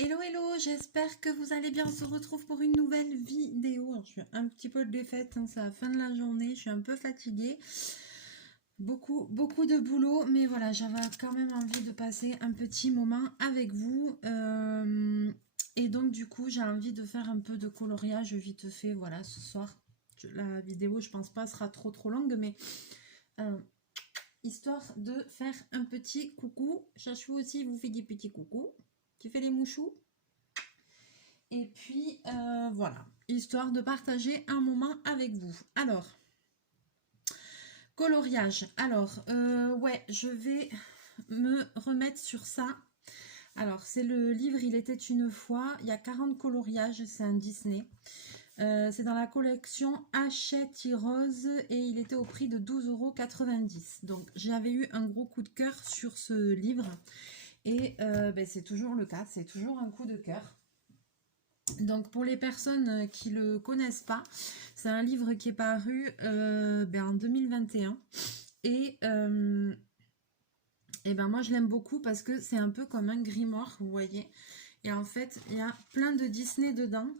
Hello hello, j'espère que vous allez bien. On se retrouve pour une nouvelle vidéo. Alors, je suis un petit peu défaite, hein, c'est la fin de la journée, je suis un peu fatiguée. Beaucoup de boulot, mais voilà, j'avais quand même envie de passer un petit moment avec vous. Et donc du coup, j'ai envie de faire un peu de coloriage vite fait, voilà, ce soir. La vidéo, je pense pas, sera trop longue, mais histoire de faire un petit coucou. Chachou aussi vous fait des petits coucous. Tu fais les mouchous. Et puis, voilà, histoire de partager un moment avec vous. Alors, coloriage. Alors, ouais, je vais me remettre sur ça. Alors, c'est le livre Il était une fois. Il y a 40 coloriages, c'est un Disney. C'est dans la collection Hachette Rose et il était au prix de 12,90 €. Donc, j'avais eu un gros coup de cœur sur ce livre. Et ben, c'est toujours le cas, c'est toujours un coup de cœur. Donc pour les personnes qui ne le connaissent pas, c'est un livre qui est paru en 2021 et ben moi je l'aime beaucoup parce que c'est un peu comme un grimoire, vous voyez. Et en fait il y a plein de Disney dedans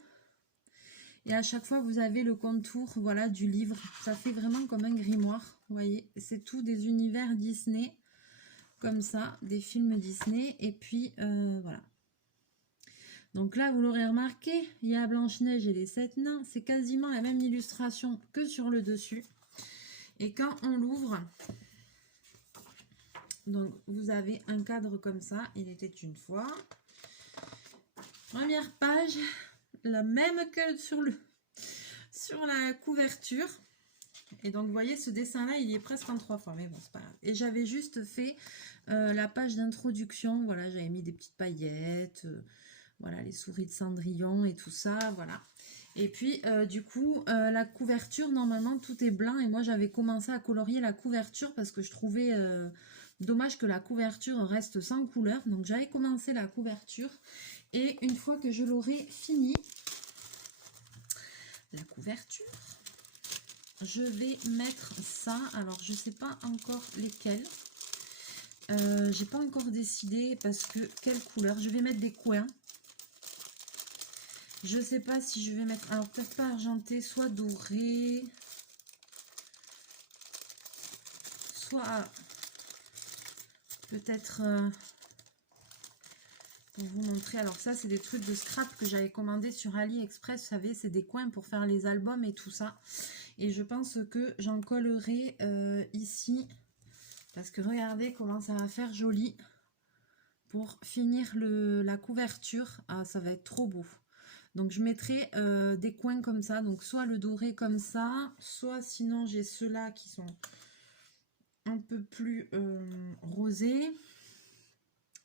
et à chaque fois vous avez le contour, voilà, du livre. Ça fait vraiment comme un grimoire, vous voyez. C'est tout des univers Disney comme ça, des films Disney et puis voilà. Donc là, vous l'aurez remarqué, il y a Blanche-Neige et les 7 nains. C'est quasiment la même illustration que sur le dessus. Et quand on l'ouvre, donc vous avez un cadre comme ça. Il était une fois. Première page, la même que sur la couverture. Et donc vous voyez, ce dessin-là, il est presque en 3 fois. Mais bon, c'est pas grave. Et j'avais juste fait la page d'introduction. Voilà, j'avais mis des petites paillettes. Voilà, les souris de Cendrillon et tout ça, voilà. Et puis, du coup, la couverture, normalement, tout est blanc. Et moi, j'avais commencé à colorier la couverture parce que je trouvais dommage que la couverture reste sans couleur. Donc, j'avais commencé la couverture. Et une fois que je l'aurai fini, la couverture, je vais mettre ça. Alors, je ne sais pas encore lesquels. J'ai pas encore décidé parce que quelle couleur. Je vais mettre des coins. Je sais pas si je vais mettre, alors peut-être pas argenté, soit doré, soit peut-être pour vous montrer. Alors ça, c'est des trucs de scrap que j'avais commandé sur AliExpress. Vous savez, c'est des coins pour faire les albums et tout ça. Et je pense que j'en collerai ici. Parce que regardez comment ça va faire joli pour finir la couverture. Ah, ça va être trop beau. Donc je mettrai des coins comme ça, donc soit le doré comme ça, soit sinon j'ai ceux-là qui sont un peu plus rosés,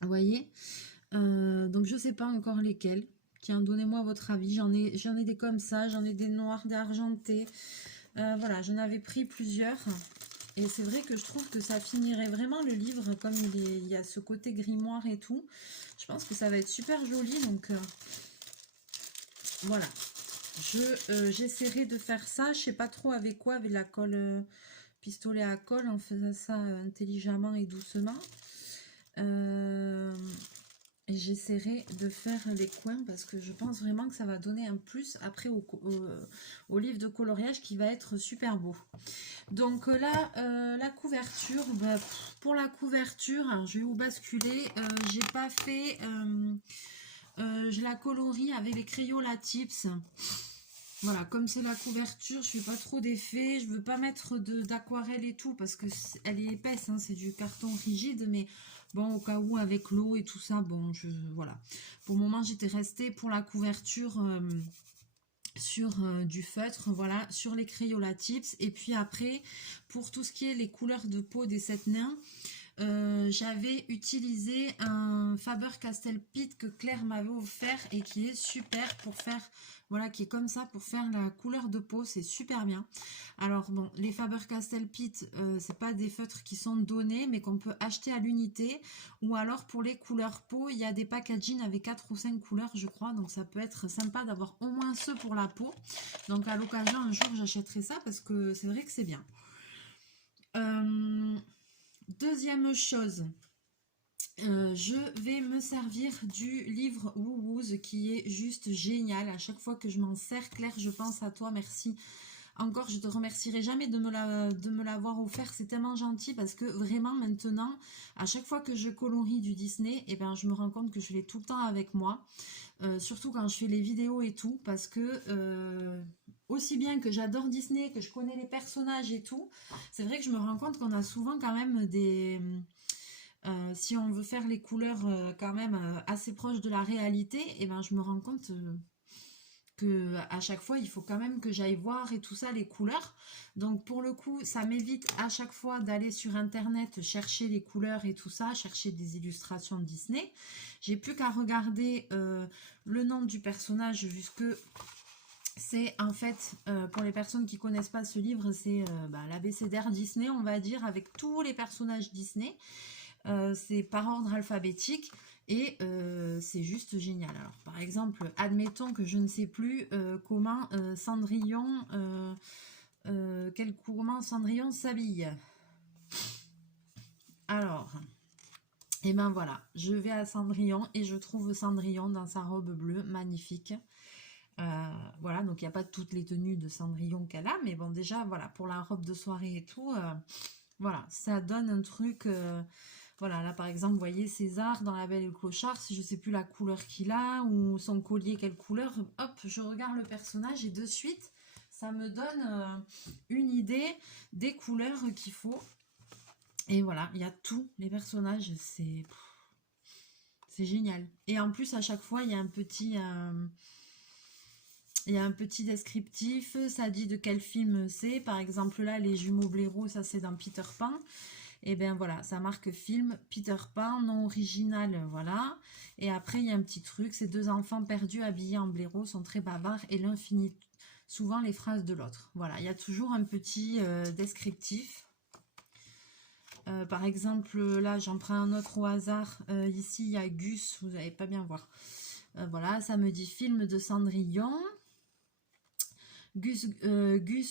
vous voyez. Donc je sais pas encore lesquels. Tiens, donnez-moi votre avis. J'en ai des comme ça, j'en ai des noirs, des argentés. Voilà, j'en avais pris plusieurs. Et c'est vrai que je trouve que ça finirait vraiment le livre, comme il y a ce côté grimoire et tout. Je pense que ça va être super joli, donc... voilà, j'essaierai de faire ça. Je sais pas trop avec quoi, avec la colle pistolet à colle, en faisant ça intelligemment et doucement. Et j'essaierai de faire les coins parce que je pense vraiment que ça va donner un plus après au livre de coloriage qui va être super beau. Donc là, la couverture, bah, pour la couverture, alors, je vais vous basculer. J'ai pas fait... je la colorie avec les Crayola Tips. Voilà, comme c'est la couverture, je fais pas trop d'effets. Je veux pas mettre d'aquarelle et tout parce que elle est épaisse, hein, c'est du carton rigide. Mais bon, au cas où avec l'eau et tout ça, bon, voilà. Pour le moment, j'étais restée pour la couverture sur du feutre, voilà, sur les Crayola Tips. Et puis après, pour tout ce qui est les couleurs de peau des 7 nains, j'avais utilisé un Faber-Castell Pitt que Claire m'avait offert et qui est super pour faire, voilà, qui est comme ça pour faire la couleur de peau, c'est super bien. Alors bon, les Faber-Castell Pitt, c'est pas des feutres qui sont donnés mais qu'on peut acheter à l'unité, ou alors pour les couleurs peau, il y a des packaging avec 4 ou 5 couleurs je crois, donc ça peut être sympa d'avoir au moins ceux pour la peau. Donc à l'occasion un jour j'achèterai ça parce que c'est vrai que c'est bien. Deuxième chose, Je vais me servir du livre Woowoos qui est juste génial. À chaque fois que je m'en sers, Claire, je pense à toi, merci. Encore, je te remercierai jamais de me l'avoir offert, c'est tellement gentil parce que vraiment maintenant, à chaque fois que je colorie du Disney, eh ben, je me rends compte que je l'ai tout le temps avec moi, surtout quand je fais les vidéos et tout, parce que aussi bien que j'adore Disney, que je connais les personnages et tout, c'est vrai que je me rends compte qu'on a souvent quand même des... si on veut faire les couleurs quand même assez proches de la réalité, et ben je me rends compte que à chaque fois il faut quand même que j'aille voir et tout ça les couleurs. Donc pour le coup, ça m'évite à chaque fois d'aller sur internet chercher les couleurs et tout ça, chercher des illustrations Disney. J'ai plus qu'à regarder le nom du personnage puisque c'est en fait, pour les personnes qui connaissent pas ce livre, c'est l'abécédaire Disney, on va dire, avec tous les personnages Disney. C'est par ordre alphabétique et c'est juste génial. Alors par exemple, admettons que je ne sais plus comment Cendrillon comment Cendrillon s'habille. Alors, et ben voilà, je vais à Cendrillon et je trouve Cendrillon dans sa robe bleue, magnifique. Voilà, donc il n'y a pas toutes les tenues de Cendrillon qu'elle a, mais bon déjà voilà, pour la robe de soirée et tout, voilà, ça donne un truc... voilà, là par exemple, vous voyez César dans La Belle et le Clochard, si je ne sais plus la couleur qu'il a, ou son collier, quelle couleur, hop, je regarde le personnage et de suite, ça me donne une idée des couleurs qu'il faut. Et voilà, il y a tous les personnages, c'est génial. Et en plus, à chaque fois, il y a un petit... il y a un petit descriptif, ça dit de quel film c'est. Par exemple, là, les jumeaux blaireaux, ça c'est dans Peter Pan. Et bien voilà, ça marque film Peter Pan, nom original, voilà. Et après, il y a un petit truc, ces deux enfants perdus habillés en blaireau sont très bavards et l'un finit souvent les phrases de l'autre. Voilà, il y a toujours un petit descriptif. Par exemple, là, j'en prends un autre au hasard. Ici, il y a Gus, vous n'allez pas bien voir. Voilà, ça me dit film de Cendrillon. Gus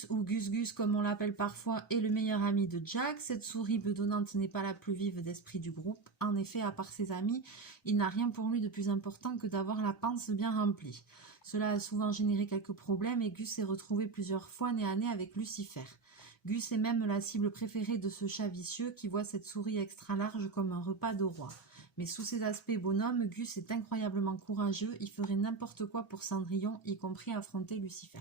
ou Gus Gus comme on l'appelle parfois est le meilleur ami de Jack. Cette souris bedonnante n'est pas la plus vive d'esprit du groupe. En effet, à part ses amis, il n'a rien pour lui de plus important que d'avoir la panse bien remplie. Cela a souvent généré quelques problèmes et Gus s'est retrouvé plusieurs fois nez à nez avec Lucifer. Gus est même la cible préférée de ce chat vicieux qui voit cette souris extra large comme un repas de roi. Mais sous ses aspects bonhomme, Gus est incroyablement courageux, il ferait n'importe quoi pour Cendrillon, y compris affronter Lucifer.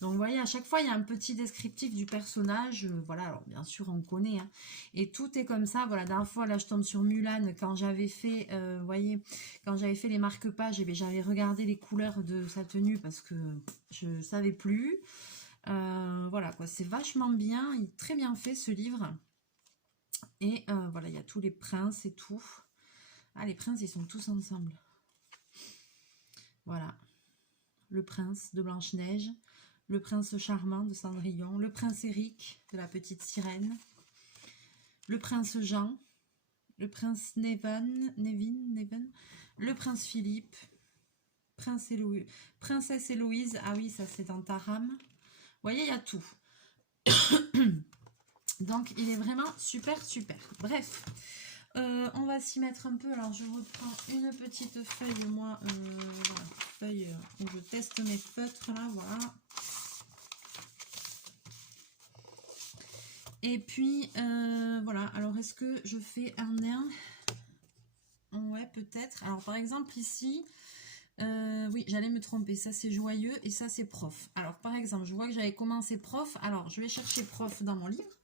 Donc vous voyez, à chaque fois, il y a un petit descriptif du personnage, voilà, alors bien sûr, on connaît, hein, et tout est comme ça, voilà, la dernière fois, là, je tombe sur Mulan, quand j'avais fait, vous voyez, quand j'avais fait les marque-pages, eh j'avais regardé les couleurs de sa tenue, parce que je ne savais plus, voilà, quoi, c'est vachement bien, il est très bien fait, ce livre, et voilà, il y a tous les princes et tout. Ah, les princes, ils sont tous ensemble. Voilà. Le prince de Blanche-Neige, le prince charmant de Cendrillon, le prince Éric de la petite sirène, le prince Jean, le prince Nevin, le prince Philippe, princesse Héloïse, ah oui, ça c'est dans Taram. Vous voyez, il y a tout. Donc, il est vraiment super, super. Bref. On va s'y mettre un peu. Alors, je reprends une petite feuille, moi, voilà, feuille où je teste mes feutres, là, voilà. Et puis, voilà. Alors, est-ce que je fais un nain? Ouais, peut-être. Alors, par exemple, ici, oui, j'allais me tromper. Ça, c'est joyeux et ça, c'est prof. Alors, par exemple, je vois que j'avais commencé prof. Alors, je vais chercher prof dans mon livre.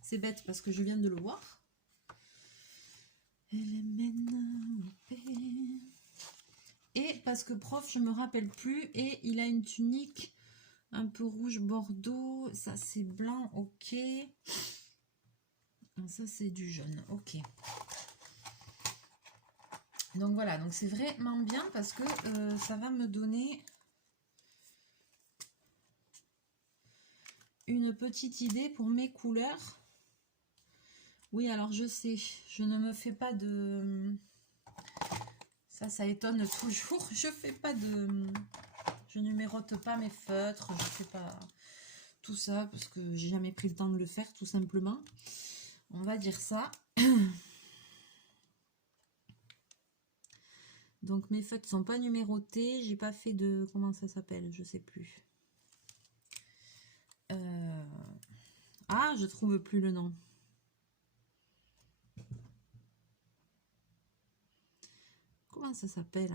C'est bête parce que je viens de le voir. Et parce que prof, je me rappelle plus. Et il a une tunique un peu rouge bordeaux. Ça, c'est blanc, ok. Ça, c'est du jaune, ok. Donc voilà, donc c'est vraiment bien parce que ça va me donner une petite idée pour mes couleurs. Oui, alors je sais, je ne me fais pas de... Ça étonne toujours. Je fais pas de... Je numérote pas mes feutres, je fais pas tout ça parce que j'ai jamais pris le temps de le faire, tout simplement. On va dire ça. Donc mes feutres sont pas numérotés. J'ai pas fait de... Comment ça s'appelle? Je sais plus. Ah, je trouve plus le nom. Comment ça s'appelle?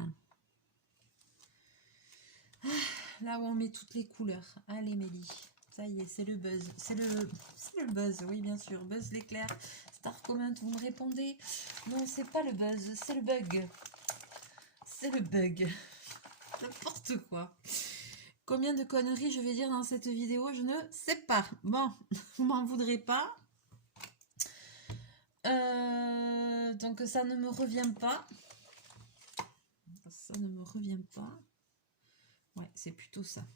Là où on met toutes les couleurs. Allez Mélie. Ça y est, c'est le buzz. C'est le buzz, oui bien sûr. Buzz l'éclair. Star Comment, vous me répondez? Non, c'est pas le buzz, c'est le bug. C'est le bug. N'importe quoi. Combien de conneries je vais dire dans cette vidéo, je ne sais pas. Bon, vous m'en voudrez pas. Donc ça ne me revient pas. Ça ne me revient pas. Ouais, c'est plutôt ça.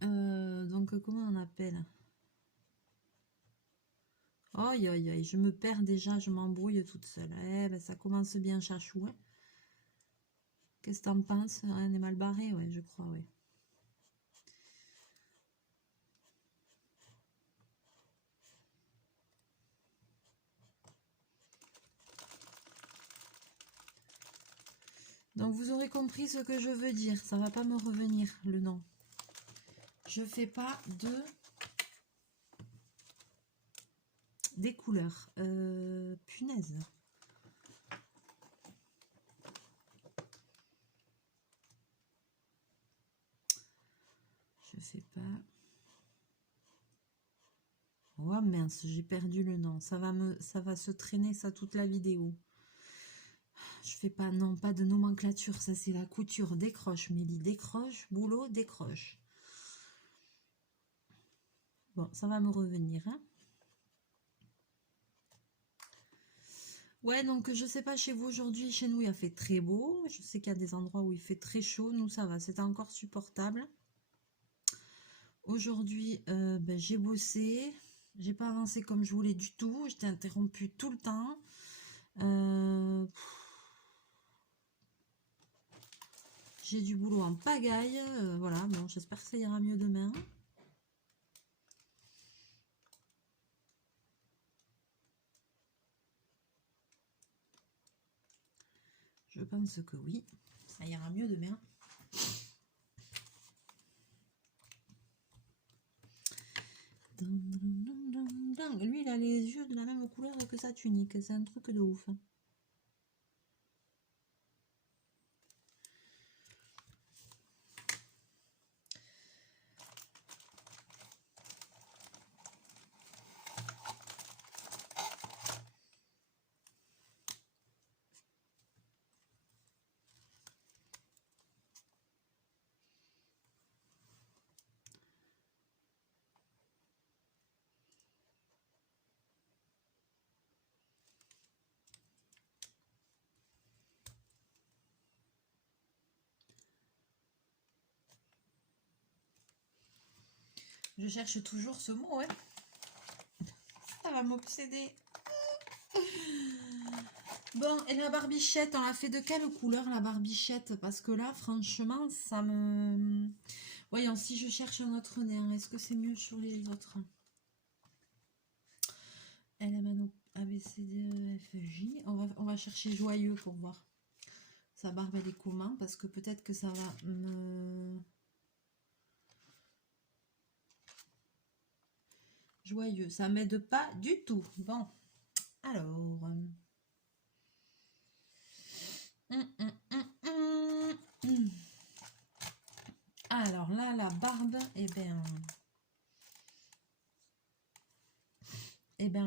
Donc comment on appelle? Aïe aïe aïe, je me perds déjà, je m'embrouille toute seule. Eh ben ça commence bien, chachou. Hein. Qu'est-ce que t'en penses? On est mal barré, ouais, je crois, ouais. Donc vous aurez compris ce que je veux dire. Ça va pas me revenir le nom. Je fais pas des couleurs. Punaise. Je fais pas. Oh mince, j'ai perdu le nom. Ça va se traîner ça toute la vidéo. Je fais pas, non, pas de nomenclature. Ça c'est la couture. Décroche, Mélie, décroche, boulot, décroche. Bon, ça va me revenir. Hein. Ouais, donc je sais pas chez vous aujourd'hui. Chez nous, il a fait très beau. Je sais qu'il y a des endroits où il fait très chaud. Nous, ça va. C'est encore supportable. Aujourd'hui, ben, j'ai bossé. J'ai pas avancé comme je voulais du tout. J'étais interrompue tout le temps. J'ai du boulot en pagaille. Voilà, bon, j'espère que ça ira mieux demain. Je pense que oui, ça ira mieux demain. Lui, il a les yeux de la même couleur que sa tunique. C'est un truc de ouf. Je cherche toujours ce mot, ouais. Ça va m'obséder. Bon, et la barbichette, on l'a fait de quelle couleur la barbichette? Parce que là, franchement, ça me... Voyons, si je cherche un autre nerf, est-ce que c'est mieux sur les autres? LMNO, A, B, C, D, E, F, J. On va chercher joyeux pour voir. Sa barbe, elle est comment? Parce que peut-être que ça va me... Joyeux, ça m'aide pas du tout. Bon, alors... Alors là, la barbe, eh bien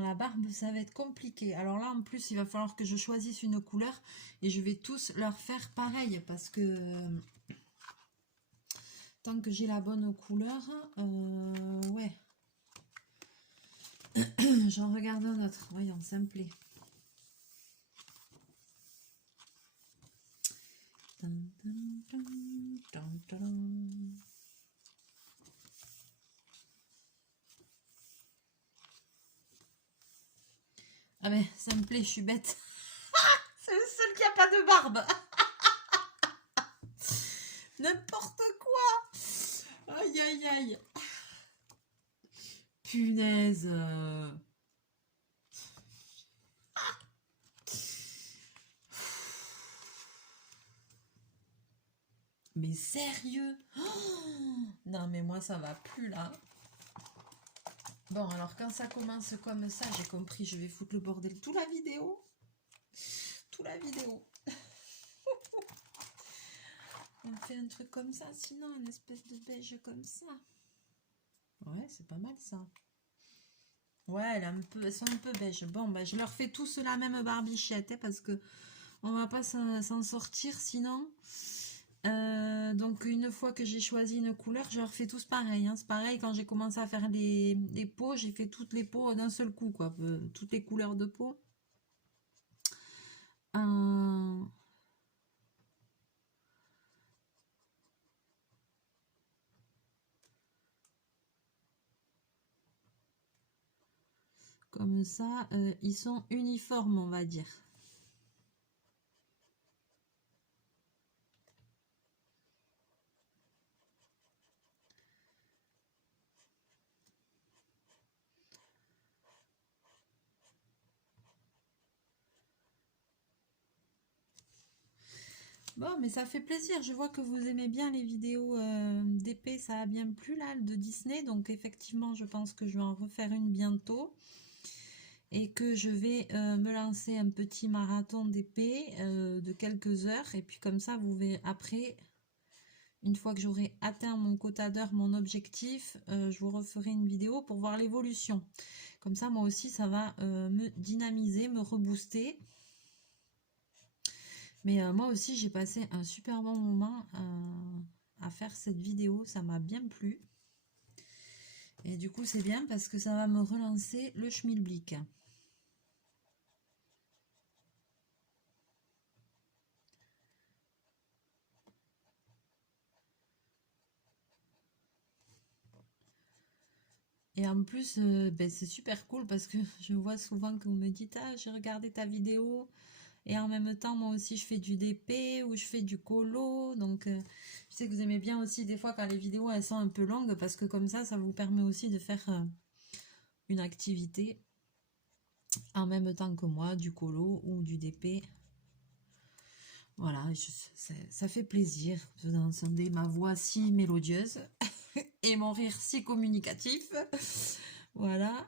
la barbe, ça va être compliqué. Alors là, en plus, il va falloir que je choisisse une couleur et je vais tous leur faire pareil parce que tant que j'ai la bonne couleur, ouais. J'en regarde un autre. Voyons, simple. Ah ben, simple, je suis bête. C'est le seul qui a pas de barbe. N'importe quoi. Aïe, aïe, aïe. Punaise. Mais sérieux? Oh, non, mais moi, ça va plus, là. Bon, alors, quand ça commence comme ça, j'ai compris, je vais foutre le bordel. Toute la vidéo. Toute la vidéo. On fait un truc comme ça, sinon, une espèce de beige comme ça. Ouais, c'est pas mal, ça. Ouais, elles sont un peu beige. Bon, bah, je leur fais tous la même barbichette, hein, parce que on va pas s'en sortir sinon. Donc une fois que j'ai choisi une couleur, je leur fais tous pareil, hein. C'est pareil, quand j'ai commencé à faire les peaux, j'ai fait toutes les peaux d'un seul coup, quoi. Toutes les couleurs de peau. Euh, Comme ça, ils sont uniformes, on va dire. Bon, mais ça fait plaisir. Je vois que vous aimez bien les vidéos d'épée. Ça a bien plu, là, de Disney. Donc, effectivement, je pense que je vais en refaire une bientôt. Et que je vais me lancer un petit marathon d'épée de quelques heures. Et puis, comme ça, vous verrez après, une fois que j'aurai atteint mon quota d'heures, mon objectif, je vous referai une vidéo pour voir l'évolution. Comme ça, moi aussi, ça va me dynamiser, me rebooster. Mais moi aussi, j'ai passé un super bon moment à faire cette vidéo. Ça m'a bien plu. Et du coup, c'est bien parce que ça va me relancer le schmilblick. Et en plus, ben, c'est super cool parce que je vois souvent que vous me dites « Ah, j'ai regardé ta vidéo ». Et en même temps, moi aussi, je fais du DP ou je fais du colo. Donc, je sais que vous aimez bien aussi des fois quand les vidéos, elles sont un peu longues. Parce que comme ça vous permet aussi de faire une activité en même temps que moi, du colo ou du DP. Voilà, ça fait plaisir. Vous entendez ma voix si mélodieuse et mon rire si communicatif. Voilà.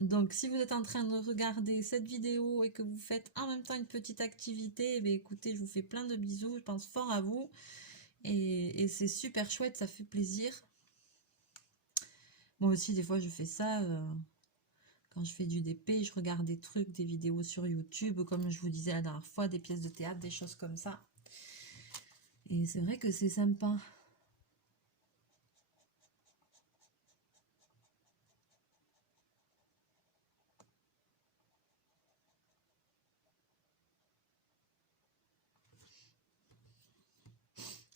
Donc, si vous êtes en train de regarder cette vidéo et que vous faites en même temps une petite activité, eh bien, écoutez, je vous fais plein de bisous, je pense fort à vous. Et c'est super chouette, ça fait plaisir. Moi aussi, des fois, je fais ça quand je fais du DP, je regarde des trucs, des vidéos sur YouTube, comme je vous disais la dernière fois, des pièces de théâtre, des choses comme ça. Et c'est vrai que c'est sympa.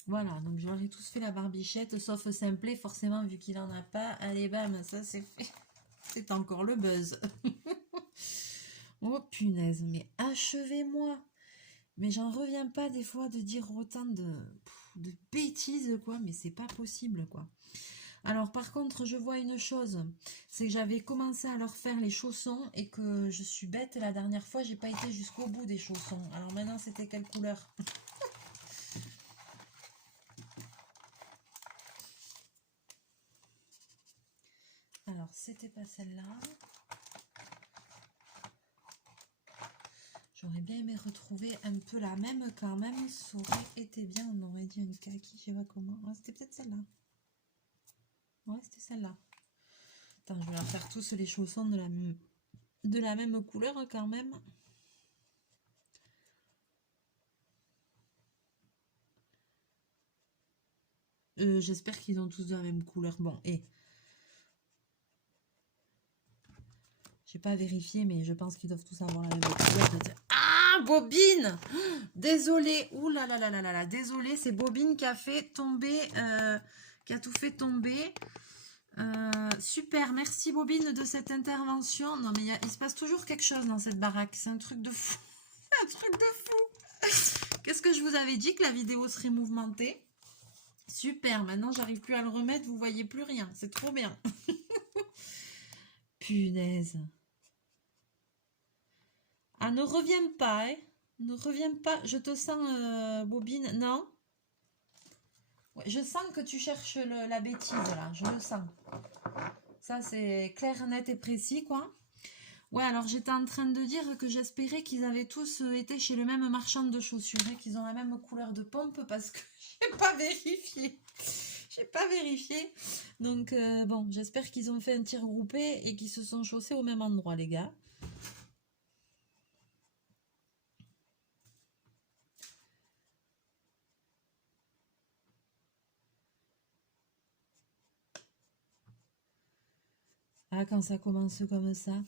Voilà, donc je leur ai tous fait la barbichette, sauf Simplet, forcément, vu qu'il en a pas. Allez, bam, ça c'est fait. C'est encore le buzz. Oh punaise, mais achevez-moi. Mais j'en reviens pas des fois de dire autant de bêtises, quoi, mais c'est pas possible, quoi. Alors par contre, je vois une chose, c'est que j'avais commencé à leur faire les chaussons et que je suis bête, la dernière fois, j'ai pas été jusqu'au bout des chaussons. Alors maintenant, c'était quelle couleur? Alors, c'était pas celle-là. J'aurais bien aimé retrouver un peu la même quand même. Ça aurait été bien. On aurait dit un kaki, je sais pas comment. Ah, c'était peut-être celle-là. Ouais, c'était celle-là. Attends, je vais leur faire tous les chaussons de la même couleur quand même. J'espère qu'ils ont tous de la même couleur. Bon, et j'ai pas vérifié, mais je pense qu'ils doivent tous avoir la même couleur. Ah, Bobine! Désolée. Ouh là là là là là là. Désolée, c'est Bobine qui a fait tomber, qui a tout fait tomber. Super, merci Bobine de cette intervention. Non mais il se passe toujours quelque chose dans cette baraque. C'est un truc de fou. Un truc de fou. Qu'est-ce que je vous avais dit, que la vidéo serait mouvementée? Super, maintenant j'arrive plus à le remettre, vous voyez plus rien. C'est trop bien. Punaise. Ah, ne reviens pas, hein. Ne reviens pas, je te sens, Bobine, non? Ouais, je sens que tu cherches la bêtise, là, je le sens. Ça, c'est clair, net et précis, quoi. Ouais, alors j'étais en train de dire que j'espérais qu'ils avaient tous été chez le même marchand de chaussures et qu'ils ont la même couleur de pompe parce que j'ai pas vérifié. J'ai pas vérifié. Donc, bon, j'espère qu'ils ont fait un tir groupé et qu'ils se sont chaussés au même endroit, les gars. Ah, quand ça commence comme ça.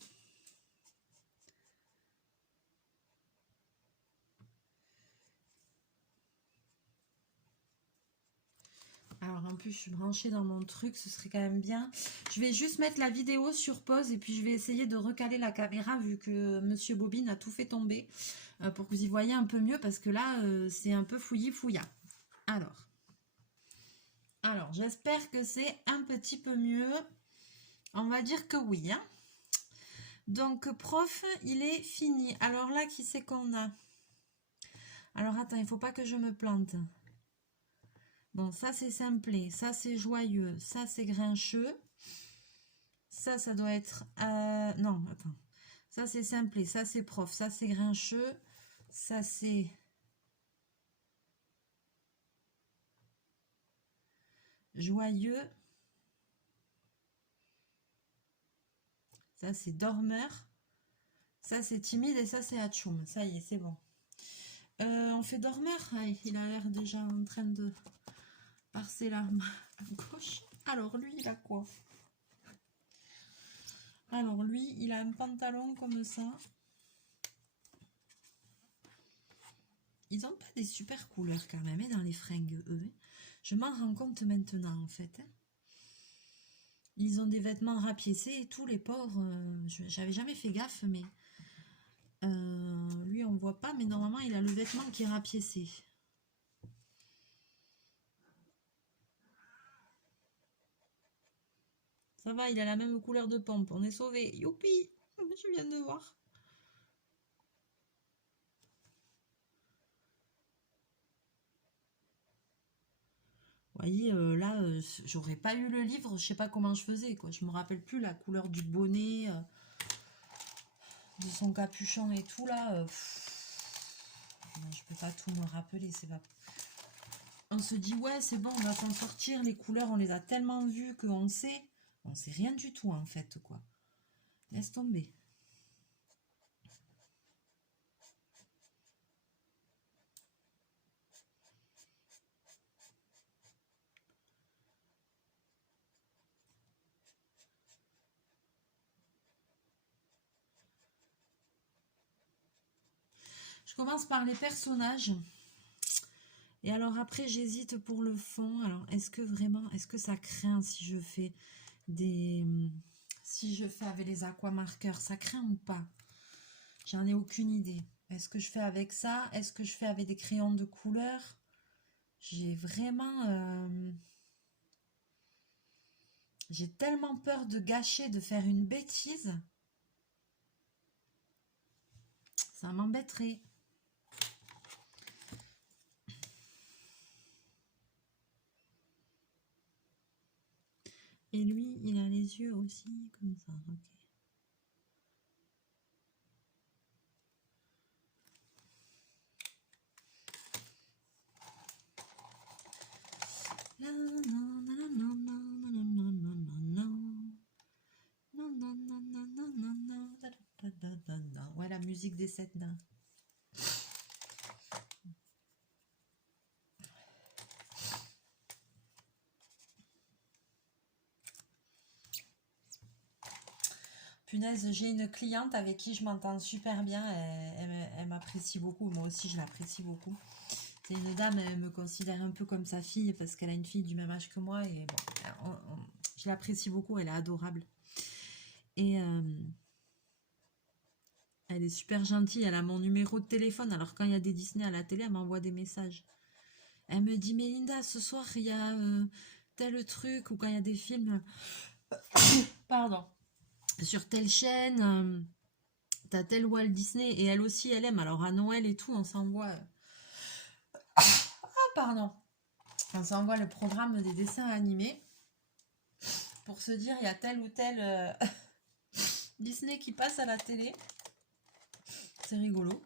Alors en plus je suis branchée dans mon truc, ce serait quand même bien. Je vais juste mettre la vidéo sur pause et puis je vais essayer de recaler la caméra vu que Monsieur Bobine a tout fait tomber pour que vous y voyez un peu mieux parce que là c'est un peu fouillis fouilla. Alors j'espère que c'est un petit peu mieux. On va dire que oui. Hein. Donc prof, il est fini. Alors là, qui c'est qu'on a? Alors attends, il faut pas que je me plante. Bon, ça c'est simplé, ça c'est joyeux, ça c'est grincheux. Ça doit être... non, attends. Ça c'est simplé, ça c'est prof, ça c'est grincheux, ça c'est joyeux. Ça c'est dormeur. Ça c'est timide et ça c'est atchoum. Ça y est, c'est bon. On fait dormeur. Ah, il a l'air déjà en train de passer l'arme à gauche. Alors lui, il a quoi? Alors lui, il a un pantalon comme ça. Ils n'ont pas des super couleurs quand même hein, dans les fringues, eux. Je m'en rends compte maintenant en fait. Hein. Ils ont des vêtements rapiécés et tout, les pauvres. J'avais jamais fait gaffe, mais lui on voit pas, mais normalement il a le vêtement qui est rapiécé. Ça va, il a la même couleur de pompe. On est sauvé. Youpi! Je viens de voir. Vous voyez, là, j'aurais pas eu le livre, je sais pas comment je faisais, quoi. Je me rappelle plus la couleur du bonnet, de son capuchon et tout, là. Non, je peux pas tout me rappeler, c'est pas... On se dit, ouais, c'est bon, on va s'en sortir, les couleurs, on les a tellement vues qu'on sait. On sait rien du tout, en fait, quoi. Laisse tomber. Je commence par les personnages. Et alors après, j'hésite pour le fond. Alors, est-ce que vraiment, est-ce que ça craint si je fais des... Si je fais avec les aquamarqueurs, ça craint ou pas? J'en ai aucune idée. Est-ce que je fais avec ça? Est-ce que je fais avec des crayons de couleur? J'ai vraiment... J'ai tellement peur de gâcher, de faire une bêtise. Ça m'embêterait. Et lui, il a les yeux aussi comme ça. Ok. Ouais, la musique des sept nains. Punaise, j'ai une cliente avec qui je m'entends super bien. Elle m'apprécie beaucoup. Moi aussi, je l'apprécie beaucoup. C'est une dame, elle me considère un peu comme sa fille parce qu'elle a une fille du même âge que moi. Et bon, je l'apprécie beaucoup. Elle est adorable. Et elle est super gentille. Elle a mon numéro de téléphone. Alors, quand il y a des Disney à la télé, elle m'envoie des messages. Elle me dit, mais Linda, ce soir, il y a tel truc. Ou quand il y a des films. Pardon. Sur telle chaîne. T'as tel Walt Disney et elle aussi elle aime. Alors à Noël et tout, on s'envoie. Ah pardon. On s'envoie le programme des dessins animés pour se dire il y a tel ou tel Disney qui passe à la télé. C'est rigolo.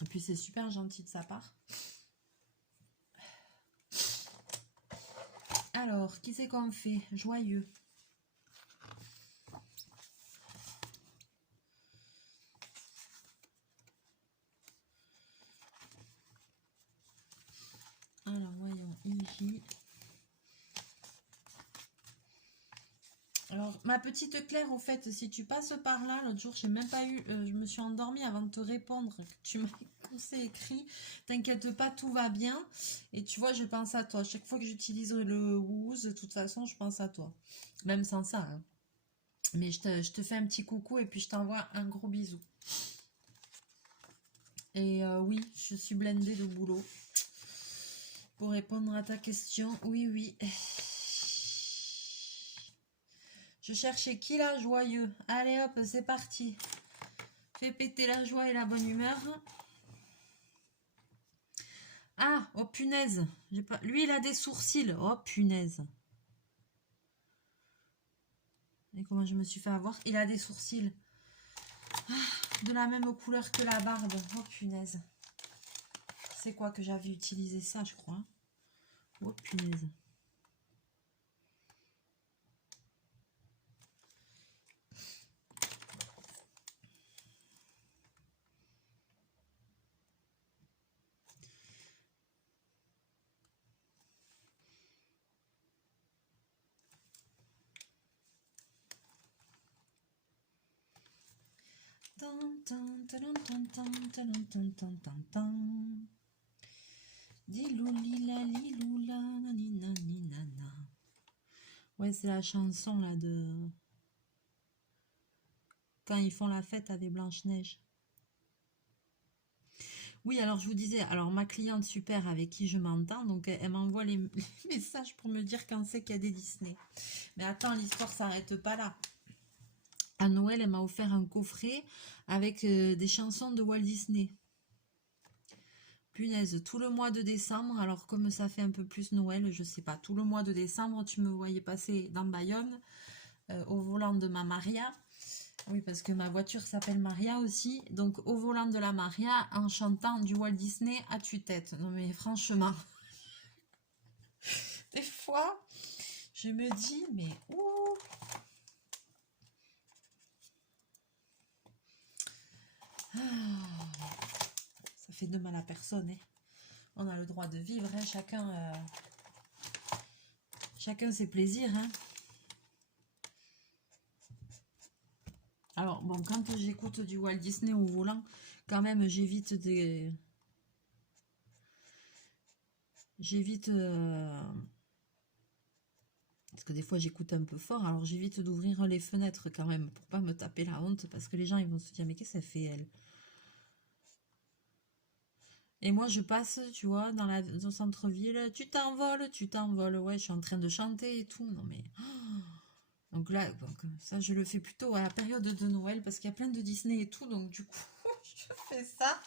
Et puis c'est super gentil de sa part. Alors, qui c'est qu'on fait? Joyeux. Alors, voyons, Iji. Alors, ma petite Claire, au fait, si tu passes par là, l'autre jour, j'ai même pas eu... je me suis endormie avant de te répondre. Tu m'as écrit. T'inquiète pas, tout va bien. Et tu vois, je pense à toi. Chaque fois que j'utilise le Wooz, de toute façon, je pense à toi. Même sans ça, hein. Mais je te fais un petit coucou et puis je t'envoie un gros bisou. Et oui, je suis blindée de boulot. Pour répondre à ta question, oui, oui. Je cherchais qui là, joyeux. Allez hop, c'est parti. Fais péter la joie et la bonne humeur. Ah, oh punaise. Pas... Lui, il a des sourcils. Oh punaise. Et comment je me suis fait avoir? Il a des sourcils. Ah, de la même couleur que la barbe. Oh punaise. C'est quoi que j'avais utilisé ça, je crois. Oh punaise. Ouais, c'est la chanson là de quand ils font la fête avec Blanche-Neige. Oui, alors je vous disais, alors ma cliente super avec qui je m'entends, donc elle m'envoie les messages pour me dire quand c'est qu'il y a des Disney. Mais attends, l'histoire s'arrête pas là. À Noël, elle m'a offert un coffret avec des chansons de Walt Disney. Punaise, tout le mois de décembre, alors comme ça fait un peu plus Noël, je sais pas, tout le mois de décembre, tu me voyais passer dans Bayonne, au volant de ma Maria. Oui, parce que ma voiture s'appelle Maria aussi. Donc, au volant de la Maria, en chantant du Walt Disney à tue-tête. Non, mais franchement, des fois, je me dis, mais ouh, ça fait de mal à personne, hein. On a le droit de vivre, hein. Chacun ses plaisirs, hein. Alors, bon, quand j'écoute du Walt Disney au volant, quand même, j'évite des... J'évite... Parce que des fois, j'écoute un peu fort, alors j'évite d'ouvrir les fenêtres quand même, pour pas me taper la honte, parce que les gens, ils vont se dire, mais qu'est-ce qu'elle fait, elle? Et moi, je passe, tu vois, au centre-ville, tu t'envoles, ouais, je suis en train de chanter et tout, non mais... Donc là, ça, je le fais plutôt à la période de Noël, parce qu'il y a plein de Disney et tout, donc du coup, je fais ça.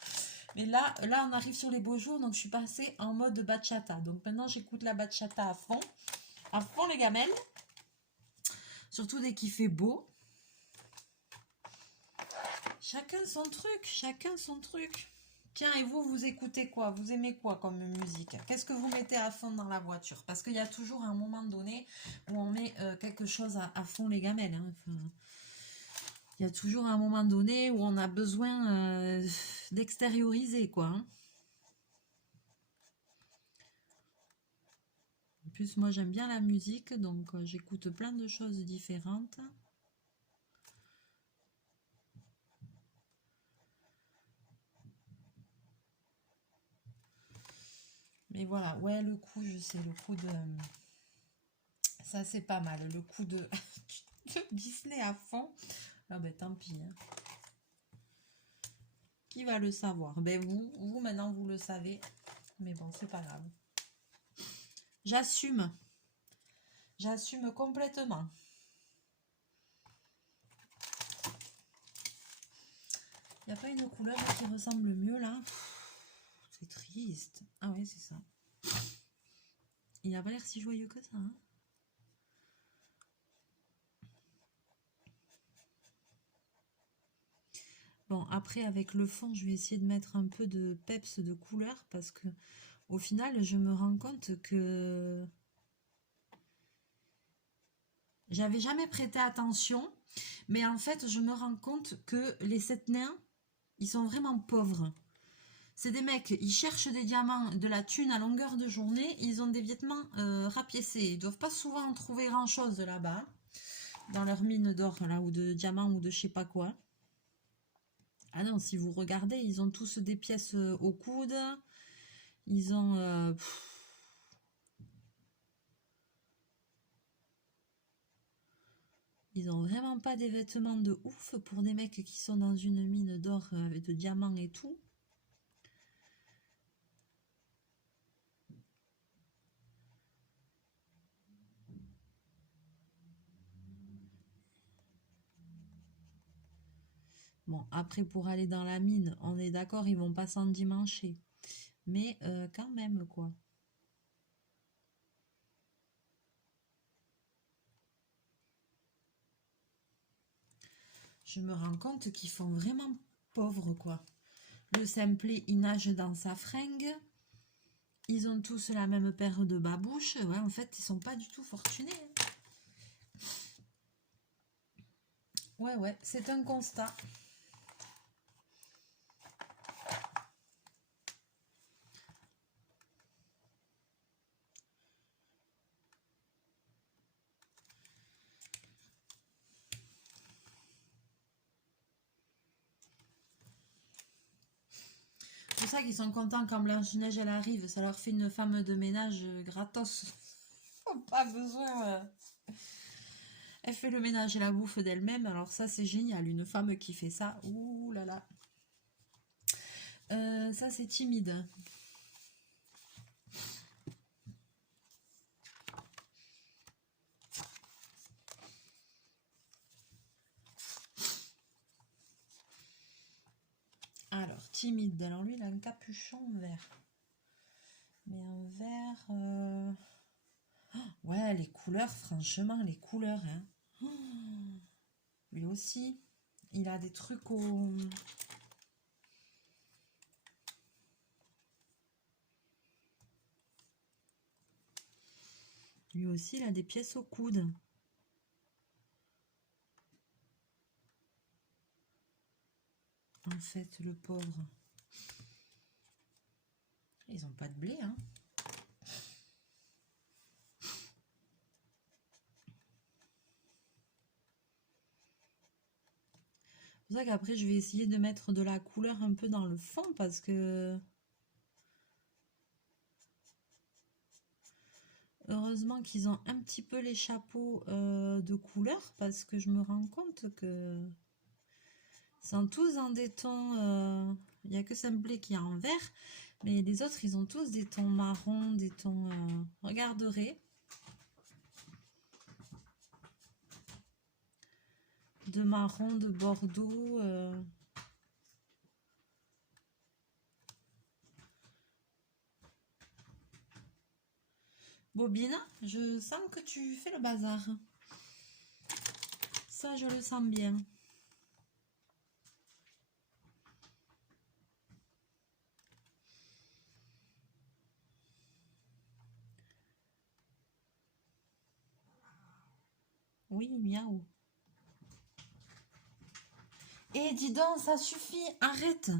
Mais là, on arrive sur les beaux jours, donc je suis passée en mode bachata. Donc maintenant, j'écoute la bachata à fond les gamelles, surtout dès qu'il fait beau. Chacun son truc, chacun son truc. Tiens, et vous, vous écoutez quoi? Vous aimez quoi comme musique? Qu'est-ce que vous mettez à fond dans la voiture? Parce qu'il y a toujours un moment donné où on met quelque chose à fond les gamelles, hein. Enfin, il y a toujours un moment donné où on a besoin d'extérioriser, quoi, hein. En plus, moi, j'aime bien la musique, donc j'écoute plein de choses différentes. Mais voilà, ouais, le coup, je sais, le coup de... Ça, c'est pas mal. Le coup de Disney à fond. Ah ben, tant pis, hein. Qui va le savoir? Ben, vous, maintenant, vous le savez. Mais bon, c'est pas grave. J'assume. J'assume complètement. Il n'y a pas une couleur qui ressemble mieux là? C'est triste. Ah ouais, c'est ça. Il n'a pas l'air si joyeux que ça. Hein. Bon, après, avec le fond, je vais essayer de mettre un peu de peps de couleur parce que au final, je me rends compte que j'avais jamais prêté attention. Mais en fait, je me rends compte que les 7 nains, ils sont vraiment pauvres. C'est des mecs, ils cherchent des diamants, de la thune à longueur de journée. Ils ont des vêtements rapiécés. Ils doivent pas souvent trouver grand-chose là-bas. Dans leur mine d'or, là, ou de diamants, ou de je sais pas quoi. Ah non, si vous regardez, ils ont tous des pièces au coude. Ils ont... ils ont vraiment pas des vêtements de ouf pour des mecs qui sont dans une mine d'or avec de diamants et tout. Bon, après, pour aller dans la mine, on est d'accord, ils vont pas s'endimancher. Mais quand même, quoi. Je me rends compte qu'ils font vraiment pauvres, quoi. Le simplet, il nage dans sa fringue. Ils ont tous la même paire de babouches. Ouais, en fait, ils sont pas du tout fortunés. Ouais, c'est un constat. C'est pour ça qu'ils sont contents quand Blanche-Neige elle arrive. Ça leur fait une femme de ménage gratos. Pas besoin. Elle fait le ménage et la bouffe d'elle-même. Alors ça, c'est génial. Une femme qui fait ça. Ouh là là. Ça, c'est timide. Alors, timide. Alors lui, il a un capuchon vert. Mais un vert... Ouais, les couleurs, franchement, les couleurs. Hein. Lui aussi, il a des trucs au... Lui aussi, il a des pièces au coude. En fait, le pauvre. Ils ont pas de blé, hein. C'est pour ça qu'après, je vais essayer de mettre de la couleur un peu dans le fond parce que... Heureusement qu'ils ont un petit peu les chapeaux de couleur parce que je me rends compte que... Ils sont tous dans des tons... Il n'y a que Simplet qui est en vert. Mais les autres, ils ont tous des tons marrons, des tons... Regarderez. De marron, de bordeaux. Bobine, je sens que tu fais le bazar. Ça, je le sens bien. Oui, miaou. Eh, dis donc, ça suffit, arrête.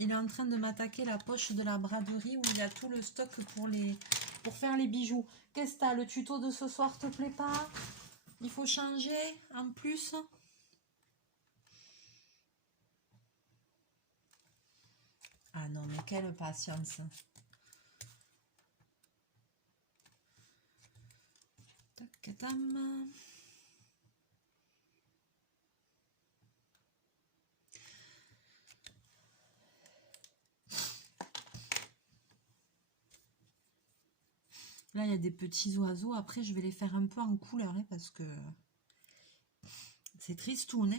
Il est en train de m'attaquer la poche de la braderie où il y a tout le stock pour faire les bijoux. Qu'est-ce que t'as? Le tuto de ce soir te plaît pas? Il faut changer en plus? Ah non, mais quelle patience. Tac, tam. Là, il y a des petits oiseaux. Après, je vais les faire un peu en couleur, hein, parce que c'est tristoun, hein.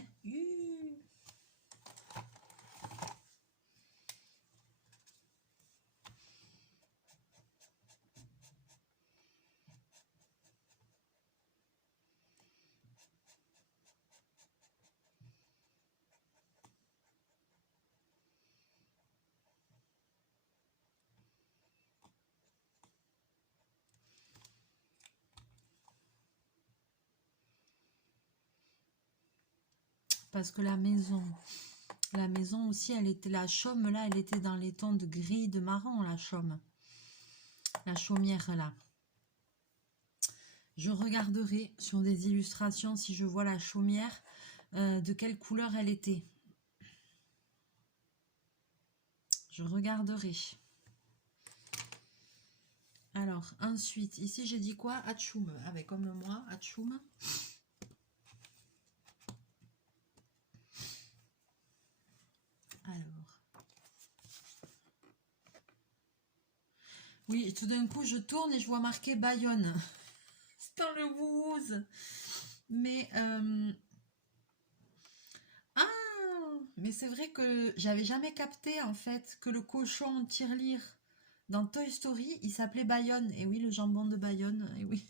Parce que la maison aussi, elle était, la chaume là, elle était dans les tons de gris, de marron, la chaume. La chaumière là. Je regarderai sur des illustrations si je vois la chaumière, de quelle couleur elle était. Je regarderai. Alors, ensuite, ici j'ai dit quoi? Atchoum. Avec comme moi, Atchoum. Alors. Oui, tout d'un coup, je tourne et je vois marqué Bayonne. C'est dans le Wouze. Mais, mais c'est vrai que j'avais jamais capté, en fait, que le cochon en tirelire dans Toy Story, il s'appelait Bayonne. Et oui, le jambon de Bayonne. Et oui.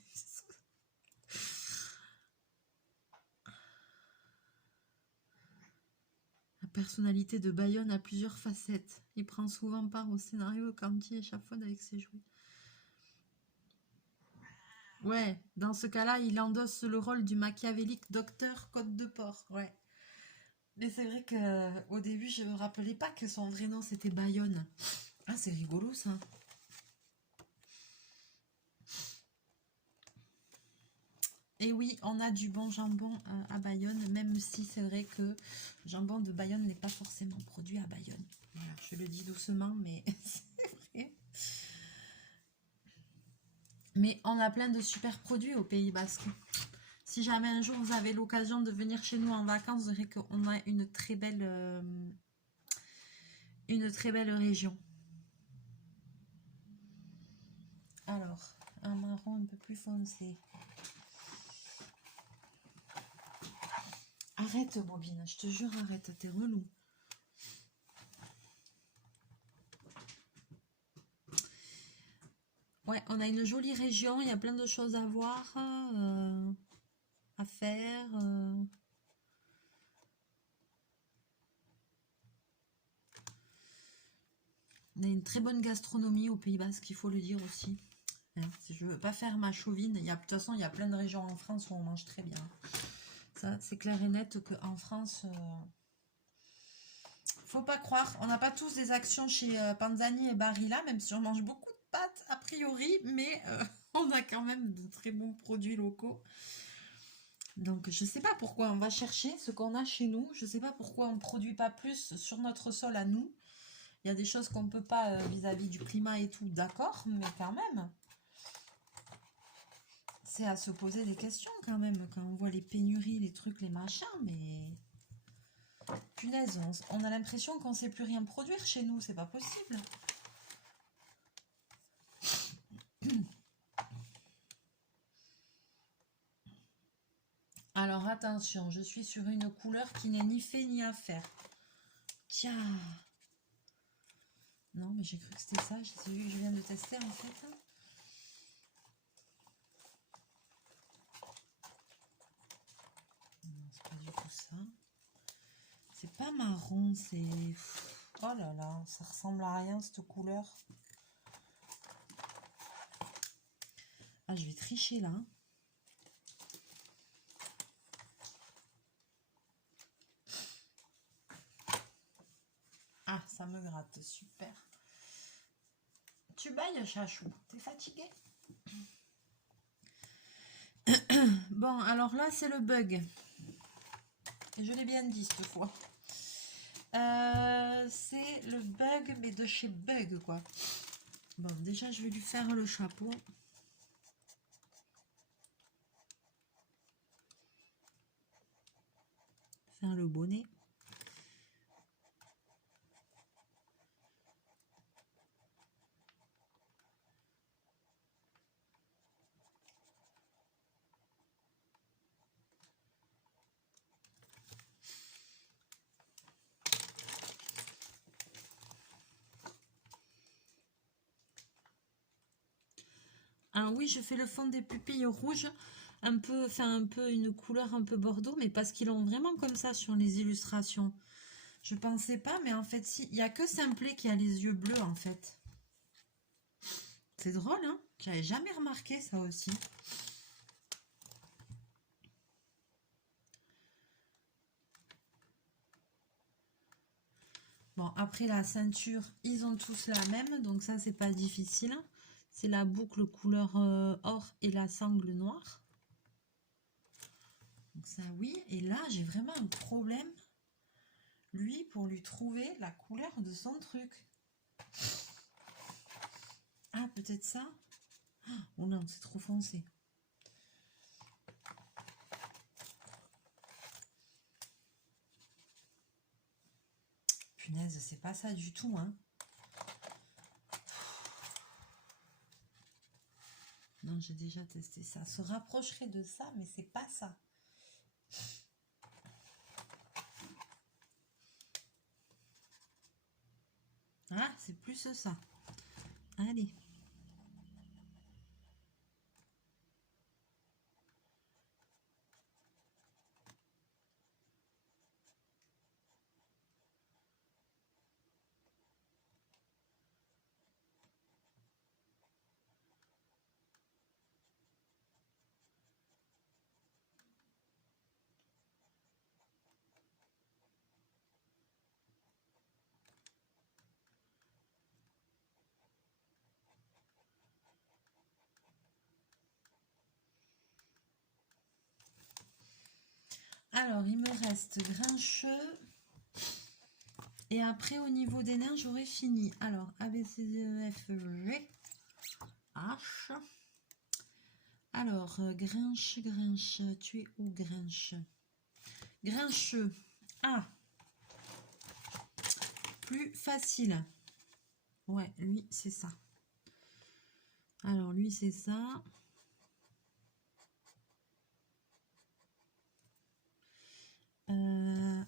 La personnalité de Bayonne a plusieurs facettes. Il prend souvent part au scénario quand il échafaude avec ses jouets. Ouais, dans ce cas-là, il endosse le rôle du machiavélique docteur Côte de Porc. Ouais. Mais c'est vrai que au début, je me rappelais pas que son vrai nom c'était Bayonne. Ah, c'est rigolo ça. Et oui, on a du bon jambon à Bayonne, même si c'est vrai que le jambon de Bayonne n'est pas forcément produit à Bayonne. Voilà, je le dis doucement, mais c'est vrai. Mais on a plein de super produits au Pays Basque. Si jamais un jour vous avez l'occasion de venir chez nous en vacances, vous verrez qu'on a une très belle région. Alors, un marron un peu plus foncé. Arrête, Bobine, je te jure, arrête, t'es relou. Ouais, on a une jolie région, il y a plein de choses à voir, à faire. On a une très bonne gastronomie au Pays Basque, il faut le dire aussi. Hein, si je veux pas faire ma chauvine, de toute façon, il y a plein de régions en France où on mange très bien. Ça, c'est clair et net qu'en France, faut pas croire, on n'a pas tous des actions chez Panzani et Barilla, même si on mange beaucoup de pâtes a priori, mais on a quand même de très bons produits locaux. Donc je sais pas pourquoi on va chercher ce qu'on a chez nous, je sais pas pourquoi on ne produit pas plus sur notre sol à nous. Il y a des choses qu'on ne peut pas vis-à-vis du climat et tout, d'accord, mais quand même, c'est à se poser des questions quand même, quand on voit les pénuries, les trucs, les machins, mais punaise, on a l'impression qu'on ne sait plus rien produire chez nous, c'est pas possible. Alors attention, je suis sur une couleur qui n'est ni fait ni à faire. Tiens. Non, mais j'ai cru que c'était ça, c'est celui que je viens de tester en fait. Non, c'est pas du tout ça. C'est pas marron, c'est... Oh là là, ça ressemble à rien cette couleur. Ah, je vais tricher là. Ah, ça me gratte, super. Tu bailles, chachou, t'es fatigué? Bon, alors là, c'est le bug. Et je l'ai bien dit cette fois. C'est le bug, mais de chez Bug, quoi. Bon, déjà, je vais lui faire le chapeau. Faire le bonnet. Alors oui, je fais le fond des pupilles rouges, un peu, enfin un peu une couleur un peu bordeaux, mais parce qu'ils l'ont vraiment comme ça sur les illustrations. Je pensais pas, mais en fait si, il n'y a que Simplet qui a les yeux bleus en fait. C'est drôle, hein? J'avais jamais remarqué ça aussi. Bon, après la ceinture, ils ont tous la même, donc ça c'est pas difficile. C'est la boucle couleur or et la sangle noire. Donc ça oui, et là j'ai vraiment un problème, lui, pour lui trouver la couleur de son truc. Ah, peut-être ça? Oh non, c'est trop foncé. Punaise, c'est pas ça du tout, hein. Non, j'ai déjà testé ça. Se rapprocherait de ça, mais c'est pas ça. Ah, c'est plus ça. Allez. Alors, il me reste Grincheux. Et après, au niveau des nains, j'aurai fini. Alors, A, B, C, D, E, F, G, H. Alors, Grinch, tu es où, Grinch? Grincheux. Ah, plus facile. Ouais, lui, c'est ça. Alors, lui, c'est ça.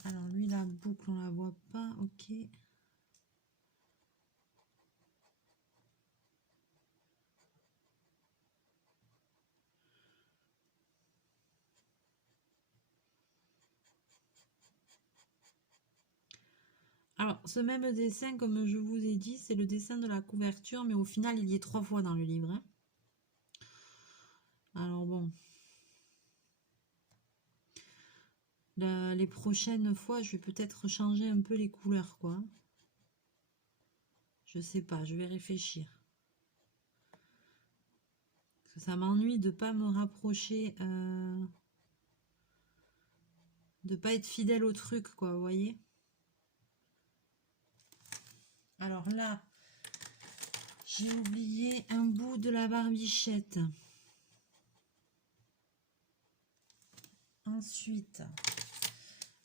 Alors, lui, la boucle, on la voit pas. Ok. Alors, ce même dessin, comme je vous ai dit, c'est le dessin de la couverture, mais au final, il y est 3 fois dans le livre, hein. Alors bon. Les prochaines fois, je vais peut-être changer un peu les couleurs, quoi. Je sais pas, je vais réfléchir. Parce que ça m'ennuie de pas me rapprocher, de pas être fidèle au truc, quoi, vous voyez. Alors là, j'ai oublié un bout de la barbichette. Ensuite,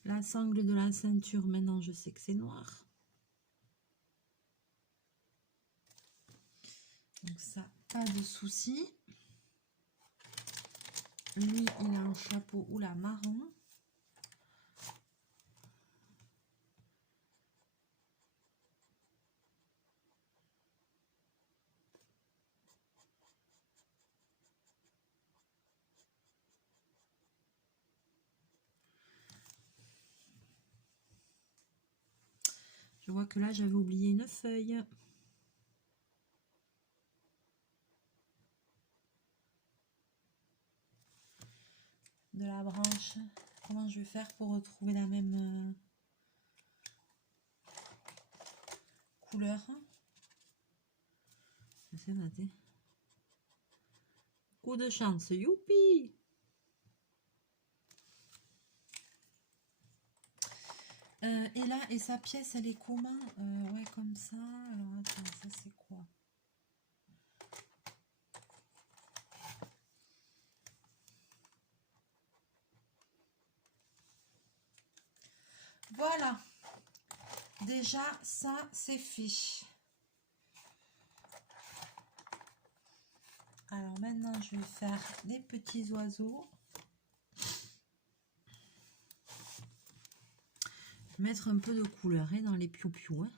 la sangle de la ceinture, maintenant je sais que c'est noir. Donc ça, pas de souci. Lui, il a un chapeau ou la marron. Je vois que là, j'avais oublié une feuille. De la branche. Comment je vais faire pour retrouver la même couleur? C'est noté. Coup de chance, youpi! Et là, et sa pièce, elle est comment? Ouais, comme ça. Alors, attends, ça c'est quoi? Voilà. Déjà, ça, c'est fait. Alors maintenant, je vais faire des petits oiseaux. Mettre un peu de couleur dans les piou-piou. Hein.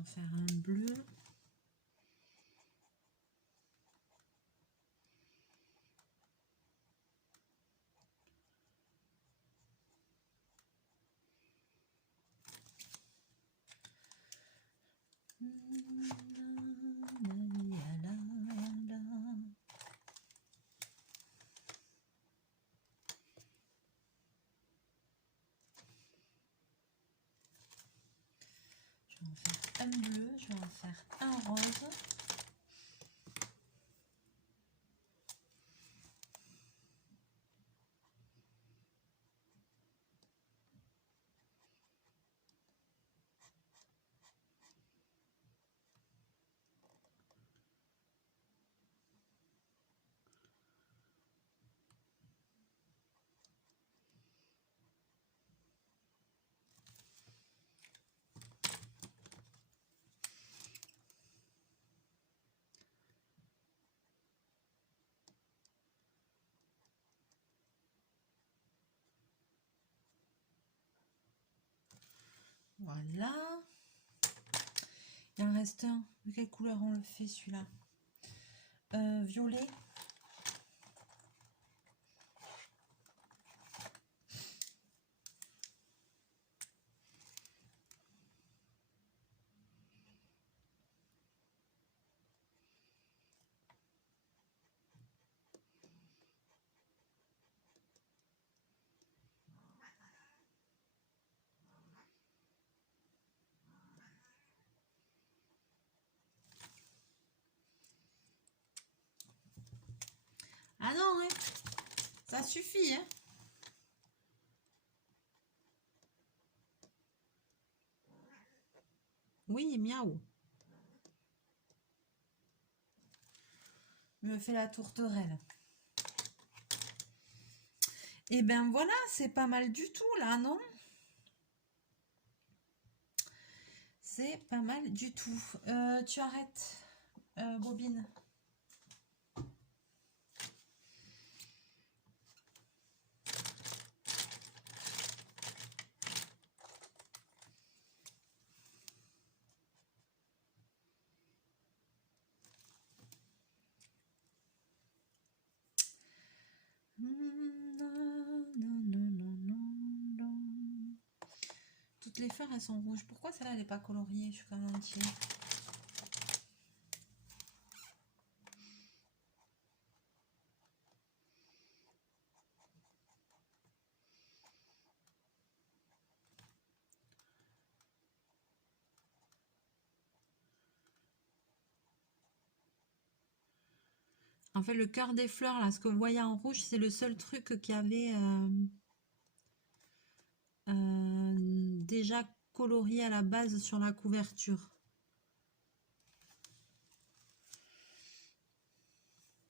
en faire un bleu. Je vais en faire un bleu, je vais en faire un rose. Voilà. Il en reste un. De quelle couleur on le fait celui-là? Violet. Ah non, hein. Ça suffit, hein. Oui, miaou. Il me fait la tourterelle. Et ben voilà, c'est pas mal du tout là, non? C'est pas mal du tout. Tu arrêtes, Bobine. Toutes les fleurs, elles sont rouges. Pourquoi celle-là, elle n'est pas coloriée? Je suis comme entier. En fait, le cœur des fleurs, là, ce que vous voyez en rouge, c'est le seul truc qui avait déjà colorié à la base sur la couverture.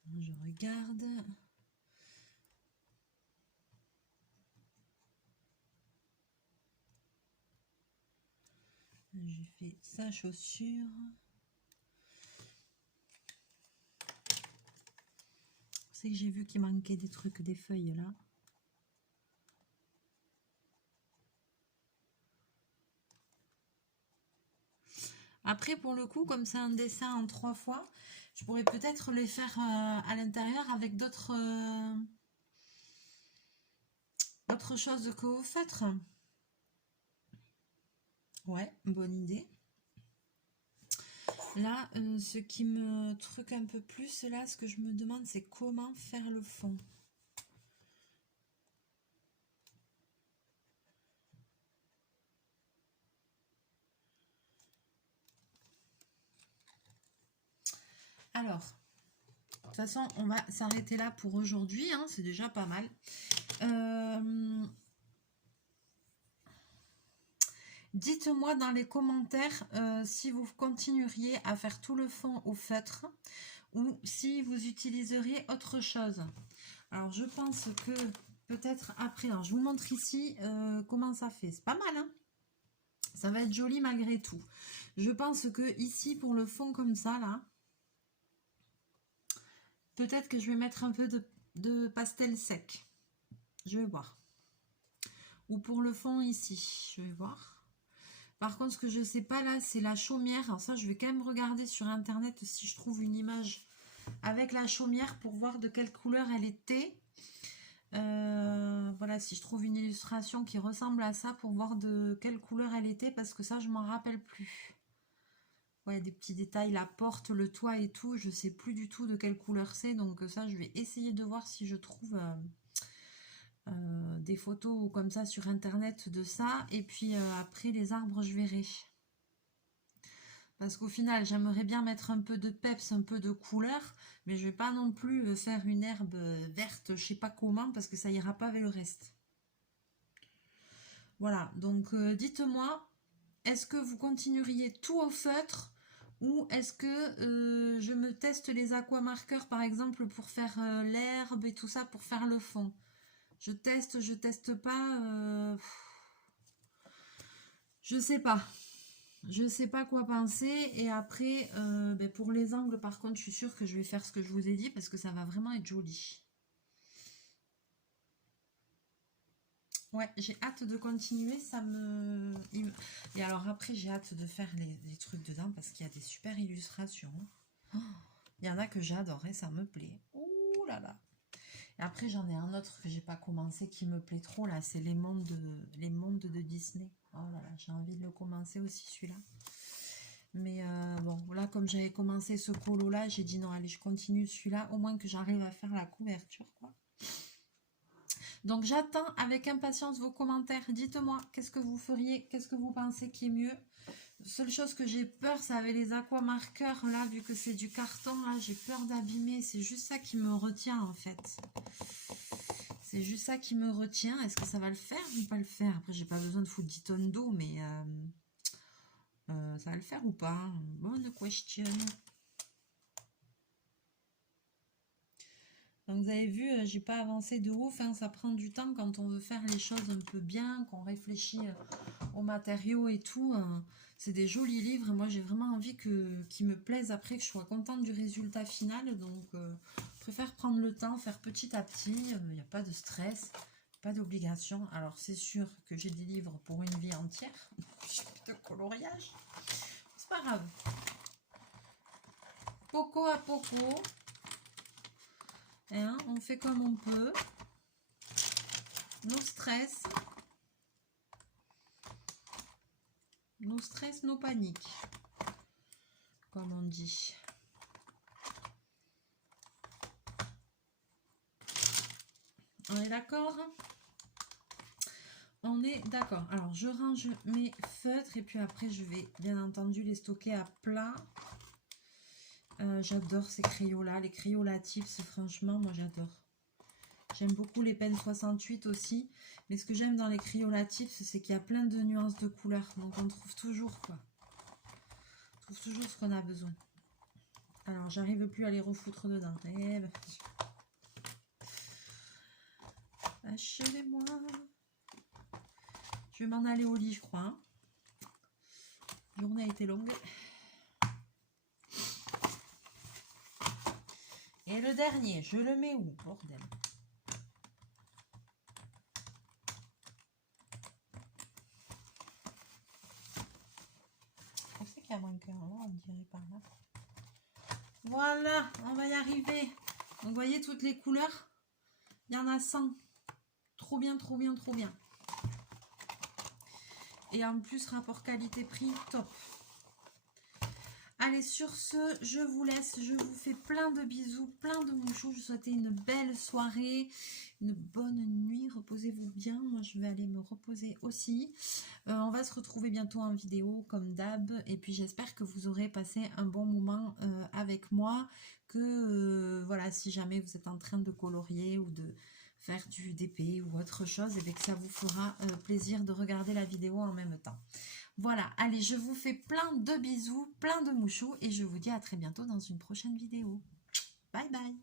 Je regarde. J'ai fait sa chaussure. C'est que j'ai vu qu'il manquait des trucs, des feuilles là. Après, pour le coup, comme c'est un dessin en 3 fois, je pourrais peut-être les faire à l'intérieur avec d'autres autre chose que au feutre. Ouais, bonne idée. Là, ce qui me truque un peu plus, là, ce que je me demande, c'est comment faire le fond. Alors, de toute façon, on va s'arrêter là pour aujourd'hui, hein, c'est déjà pas mal. Dites-moi dans les commentaires si vous continueriez à faire tout le fond au feutre ou si vous utiliseriez autre chose. Alors, je pense que peut-être après, alors je vous montre ici comment ça fait. C'est pas mal, hein? Ça va être joli malgré tout. Je pense que ici, pour le fond comme ça, là, peut-être que je vais mettre un peu de pastel sec. Je vais voir. Ou pour le fond ici, je vais voir. Par contre, ce que je sais pas là, c'est la chaumière. Alors ça, je vais quand même regarder sur internet si je trouve une image avec la chaumière pour voir de quelle couleur elle était. Voilà, si je trouve une illustration qui ressemble à ça pour voir de quelle couleur elle était, parce que ça, je m'en rappelle plus. Ouais, des petits détails, la porte, le toit et tout, je sais plus du tout de quelle couleur c'est. Donc ça, je vais essayer de voir si je trouve des photos comme ça sur internet de ça. Et puis après, les arbres, je verrai. Parce qu'au final, j'aimerais bien mettre un peu de peps, un peu de couleur, mais je vais pas non plus faire une herbe verte, je sais pas comment, parce que ça ira pas avec le reste. Voilà, donc dites-moi, est-ce que vous continueriez tout au feutre ou est-ce que je me teste les aquamarqueurs par exemple pour faire l'herbe et tout ça, pour faire le fond? Je teste pas, je sais pas. Je sais pas quoi penser. Et après, pour les angles, par contre, je suis sûre que je vais faire ce que je vous ai dit parce que ça va vraiment être joli. Ouais, j'ai hâte de continuer. Et alors après, j'ai hâte de faire les trucs dedans parce qu'il y a des super illustrations. Oh, il y en a que j'adore et ça me plaît. Ouh là là. Et après, j'en ai un autre que j'ai pas commencé qui me plaît trop là. C'est les mondes de Disney. Oh là là, j'ai envie de le commencer aussi celui-là. Mais bon, là, comme j'avais commencé ce colo-là, j'ai dit non, allez, je continue celui-là, au moins que j'arrive à faire la couverture, quoi. Donc, j'attends avec impatience vos commentaires. Dites-moi, qu'est-ce que vous feriez? Qu'est-ce que vous pensez qui est mieux? Seule chose que j'ai peur, c'est avec les aquamarqueurs, là, vu que c'est du carton, là, j'ai peur d'abîmer. C'est juste ça qui me retient, en fait. C'est juste ça qui me retient. Est-ce que ça va le faire ou pas le faire? Après, j'ai pas besoin de foutre 10 tonnes d'eau, mais... ça va le faire ou pas? Bonne question. Donc vous avez vu, j'ai pas avancé de ouf, hein, ça prend du temps quand on veut faire les choses un peu bien, qu'on réfléchit aux matériaux et tout. C'est des jolis livres, moi j'ai vraiment envie qu'ils me plaisent après, que je sois contente du résultat final. Donc je préfère prendre le temps, faire petit à petit, il n'y a pas de stress, pas d'obligation. Alors c'est sûr que j'ai des livres pour une vie entière, de coloriage. C'est pas grave. Poco à poco. Hein, on fait comme on peut. No stress. No stress, no panique. Comme on dit. On est d'accord? On est d'accord. Alors, je range mes feutres et puis après, je vais bien entendu les stocker à plat. J'adore ces crayons-là. Les Crayola Tips, franchement, moi j'adore. J'aime beaucoup les pennes 68 aussi. Mais ce que j'aime dans les Crayola Tips, c'est qu'il y a plein de nuances de couleurs. Donc on trouve toujours quoi. On trouve toujours ce qu'on a besoin. Alors, j'arrive plus à les refoutre dedans. Eh ben... Achevez-moi. Je vais m'en aller au lit, je crois. Hein. La journée a été longue. Et le dernier, je le mets où, bordel? Je sais qu'il y a moins qu'un, on dirait par là. Voilà, on va y arriver. Donc, vous voyez toutes les couleurs? Il y en a 100. Trop bien, trop bien, trop bien. Et en plus, rapport qualité-prix, top. Allez, sur ce, je vous laisse. Je vous fais plein de bisous, plein de mouchous. Je vous souhaite une belle soirée, une bonne nuit. Reposez-vous bien. Moi, je vais aller me reposer aussi. On va se retrouver bientôt en vidéo, comme d'hab. Et puis, j'espère que vous aurez passé un bon moment avec moi. Que, voilà, si jamais vous êtes en train de colorier ou de faire du DP ou autre chose, et bien que ça vous fera plaisir de regarder la vidéo en même temps. Voilà, allez, je vous fais plein de bisous, plein de mouchous et je vous dis à très bientôt dans une prochaine vidéo. Bye bye!